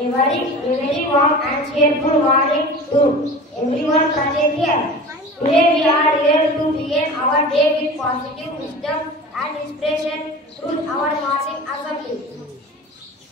A very warm and cheerful morning to everyone present here. Today we are here to begin our day with positive wisdom and inspiration through our morning assembly.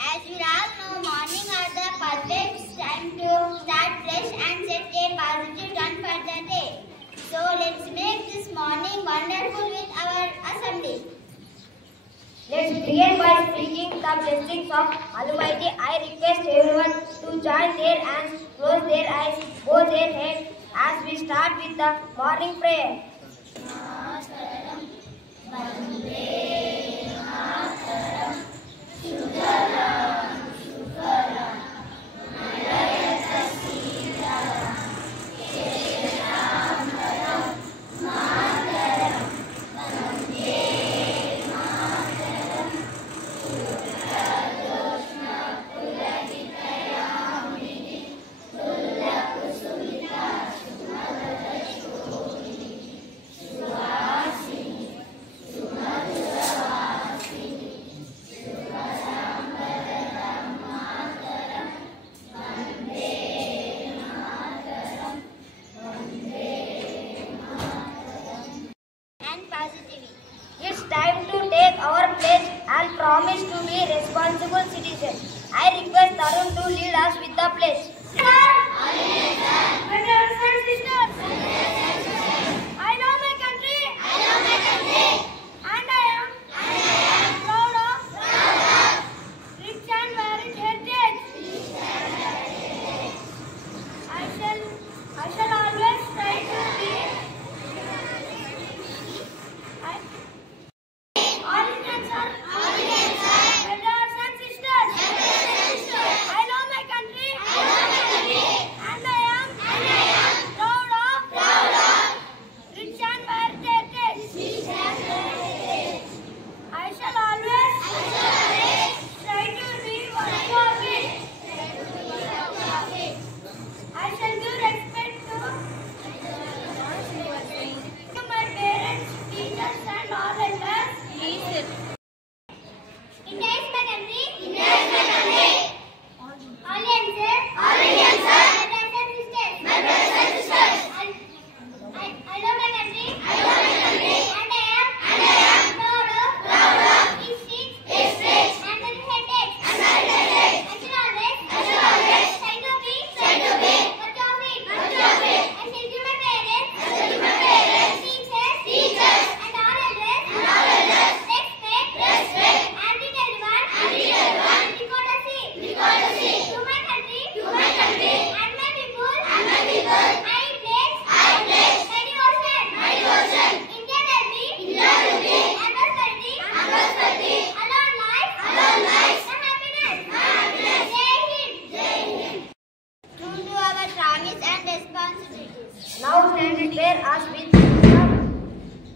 As we all know, morning are the perfect time to start fresh and set a positive tone for the day. So let's make this morning wonderful with our assembly. Let's begin by speaking the blessings of Almighty. I request everyone to join their hands, close their eyes, bow their heads as we start with the morning prayer. It's time to take our pledge and promise to be responsible citizens. I request Tarun to lead us with the pledge. Brothers and sisters, I love my country, and I am proud of rich and varied heritage. I shall always try to be all Indians are brothers and sisters. I love my country, and I am proud of rich and varied heritage. I shall always try to be worthy of it. I shall give respect to my parents, teachers, and all elders. India is my country. All Indians are my brothers and sisters. I love my country, and I am proud of its rich and varied heritage. I shall always try to be worthy of it. I shall give my parents, teachers, and all elders respect and treat everyone with courtesy. To my country and my people, I pledge my devotion. India will be and prosperity, alone life, and happiness. Jai Hind. True to our promise and responsibilities. Now stand there as with wisdom.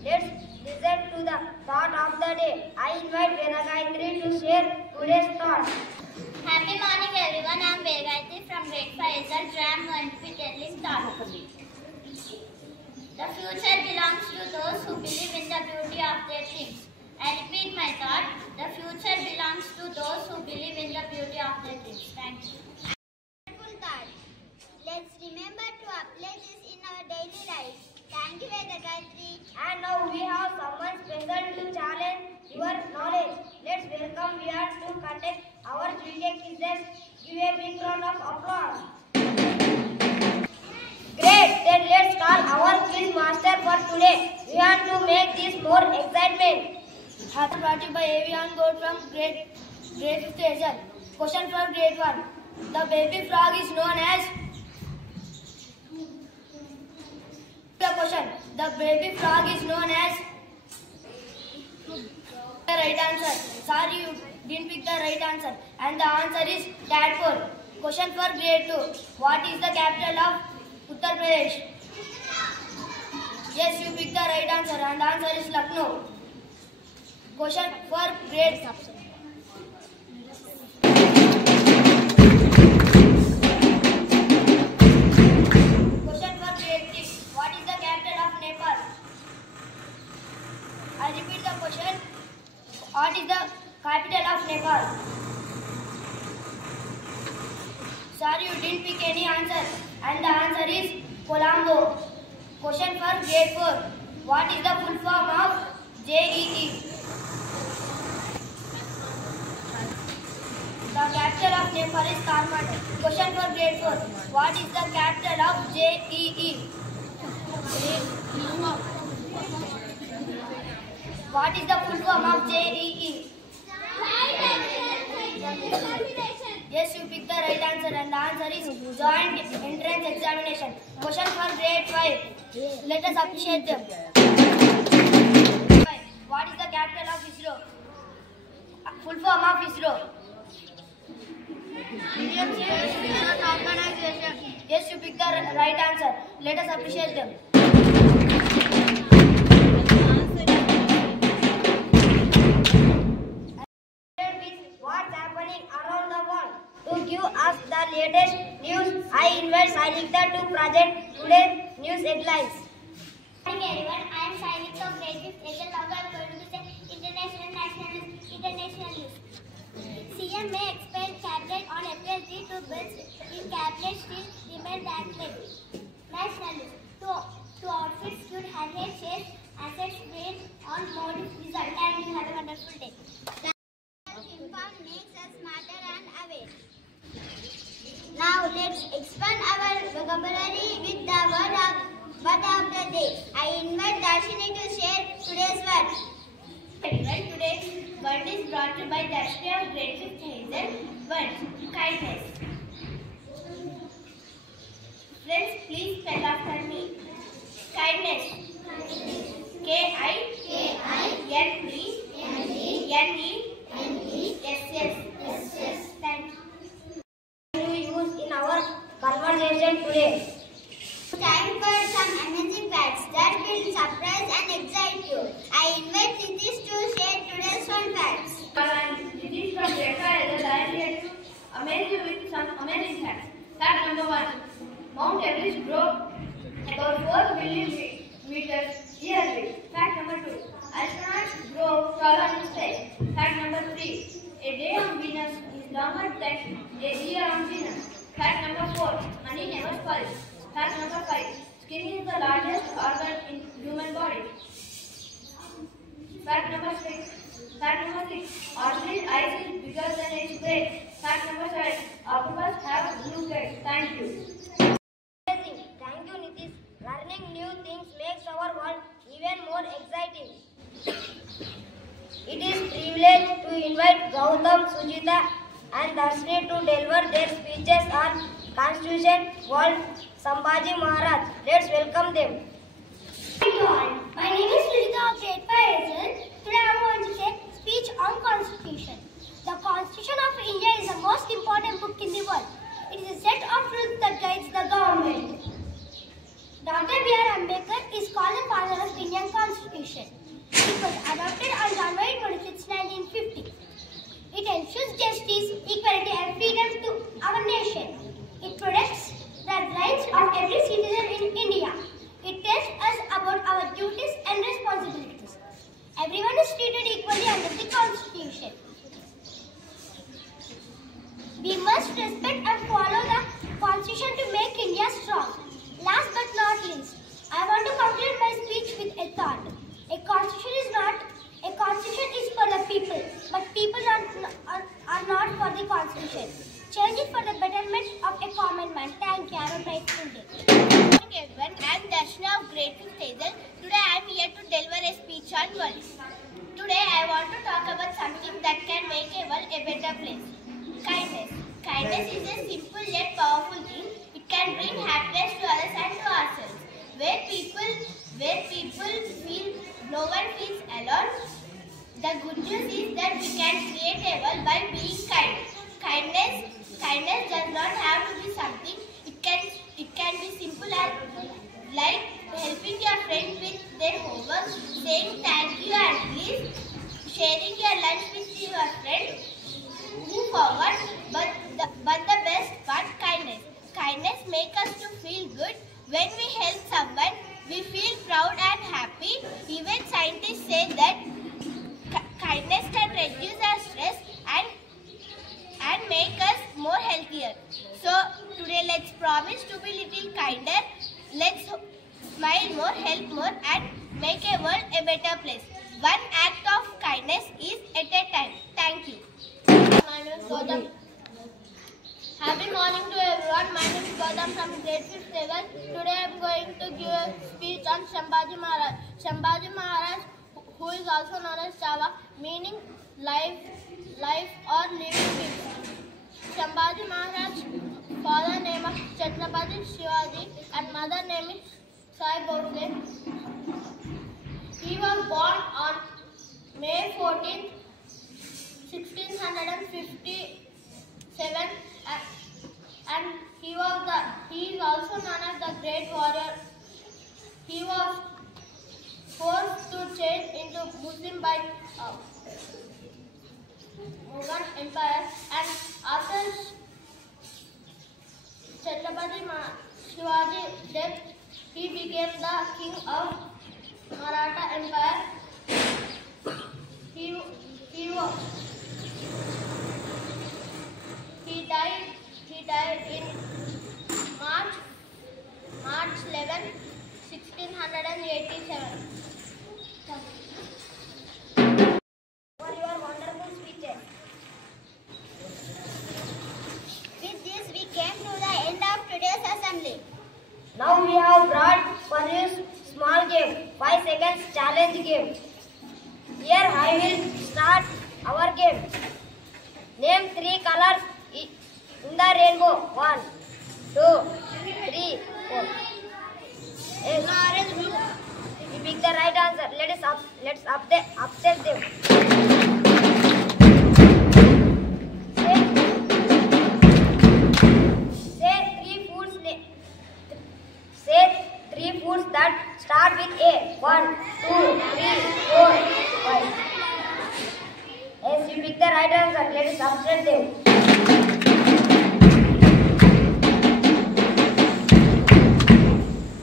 Let's listen to the thought of the day. I invite Venagayatri to share today's thought. Happy morning, everyone. I am Venagayatri from grade 5. The I'm going to be telling thought. The future belongs to those who believe in the beauty of their dreams. I repeat my thought. The future belongs to those who believe in the beauty of their dreams. Thank you. Wonderful thought. Let's remember to apply this in our daily life. Thank you, Venagayatri. And now we have someone special to challenge your knowledge. Let's welcome viewers to conduct our GK quizzes. Give a big round of applause. Great, then let's call our quiz master for today. We want to make this more excitement. Brought to you by Avian Gold from grade 5th session. Question from grade 1. The baby frog is known as. The question. The baby frog is known as. The right answer. Sorry, you didn't pick the right answer. And the answer is tadpole. Question for grade 2. What is the capital of Uttar Pradesh? Yes, you picked the right answer. And the answer is Lucknow. Question for grade. Question for grade 3. What is the capital of Nepal? I repeat the question. What is the capital of Nepal? Sorry, you didn't pick any answer. And the answer is Colombo. Question for grade 4. What is the full form of JEE? The capital of Nepal is Kathmandu. Question for grade 4. What is the capital of JEE? What is the full form of JEE? Yes, you picked the right answer, and the answer is Joint Entrance Examination. Question for grade 5. Let us appreciate them. What is the capital of ISRO? Full form of ISRO. Indian Space Research Organization. Yes, you picked the right answer. Let us appreciate them. What's happening around the world? To give us the latest news, I invite Sainikta to present today's news headlines. Good morning everyone, I am Sainik of grade 5th. Now I am going to say international news. CM may expand cabinet on April 3 to bills in cabinet still remain that way. National news. To outfit skilled handhead shares assets based on mode result. And you have a wonderful day. Inform makes us smarter and aware. Now let's expand our vocabulary with the word of the day. I invite Darshini to share today's word. Today's word is brought to you by Darshini of grade 5th Hazel. Word, kindness. Friends, please spell after me. Kindness. K-I-N-D-N-E-S-S. Thank you. We use in our conversation today. Time for some amazing facts that will surprise and excite you. I invite Nitish to share today's fun facts. Nitish from grade 5. I am here to amaze you with some amazing facts. Fact number 1. Mount Everest grows about 4 billion meters yearly. Fact number 2. Astronauts grow taller in space. Fact number 3. A day on Venus is longer than a year on Venus. Fact number 4. Honey never spoils. Fact number 5. Skin is the largest organ in human body. Fact number 6. Australian ice is bigger than its brain. Fact number 7. Octopus have blue guts. Thank you. Amazing. Thank you, Nitish. Learning new things makes our world even more exciting. It is privilege to invite Gautam, Sujita and Darshini to deliver their speeches on Constitution World Sambhaji Maharaj. Let's welcome them. My name is Sujita of grade 5. Today I am going to say speech on Constitution. The Constitution of India is the most important book in the world. It is a set of rules that guides the government. Dr. B.R. Ambedkar is called the father of Indian Constitution. It was adopted on January 26, 1950. It ensures justice, equality and freedom to our nation. It protects the rights of every citizen in India. It tells us about our duties and responsibilities. Everyone is treated equally under the Constitution. We must respect and follow the Constitution to make India strong. Last but not least, I want to conclude my speech with a thought. A constitution is for the people, but people are not for the Constitution. Change it for the betterment of a common man. Thank you. Have a grateful day. Good morning everyone. I am Darshina of grade 5th Hazel. Today I am here to deliver a speech on world. Today I want to talk about something that can make a world a better place. Kindness. Kindness is a simple yet powerful thing. It can bring happiness to others and to ourselves. Where people feel no one feels alone. The good news is that we can create a world by being kind. Kindness does not have to be something. It can be simple as like helping your friend with their homework, saying thank you and please, sharing your lunch with your friend who forgot, but the best part, kindness. Kindness makes us to feel good. When we help someone, we feel proud and happy. Even scientists say that kindness can reduce our stress promise to be little kinder. Let's smile more, help more, and make a world a better place. One act of kindness is at a time. Thank you. My name is Gautam. Happy morning to everyone. My name is Gautam from grade 5th level. Today I am going to give a speech on Shambhaji Maharaj. Shambhaji Maharaj, who is also known as Chava, meaning life or living peace. Shambhaji Maharaj, father name is Chhatrapati Shivaji and mother name is Sai Bhosle. He was born on May 14, 1657, and he is also known as the Great Warrior. He was forced to change into Muslim by Mughal Empire, and after Chhatrapati Shivaji's death, he became the king of Maratha Empire. He died in March 11, 1687. For your wonderful speeches. With this, we came to the end of today's assembly. Now we have brought for you small game, 5 seconds challenge game. Here I will start our game. Name 3 colors in the rainbow. 1, 2, 3, 4. Yes. Orange, blue. You pick the right answer. Let's upset them. Say 3 foods that start with A. 1, 2, 3, 4, 5. Yes, you pick the right answer. Let's upset them.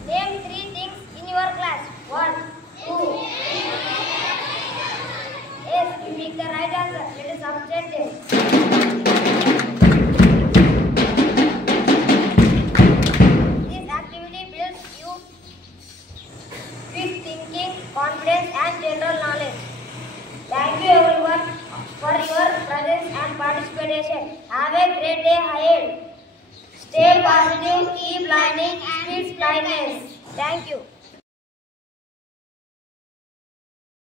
Name 3 things in your class. 1, 2, 3. Yes, you pick the right answer. Let's upset them. Confidence and general knowledge. Thank you everyone for your presence and participation. Have a great day ahead. Stay positive, keep learning, and spread kindness. Thank you.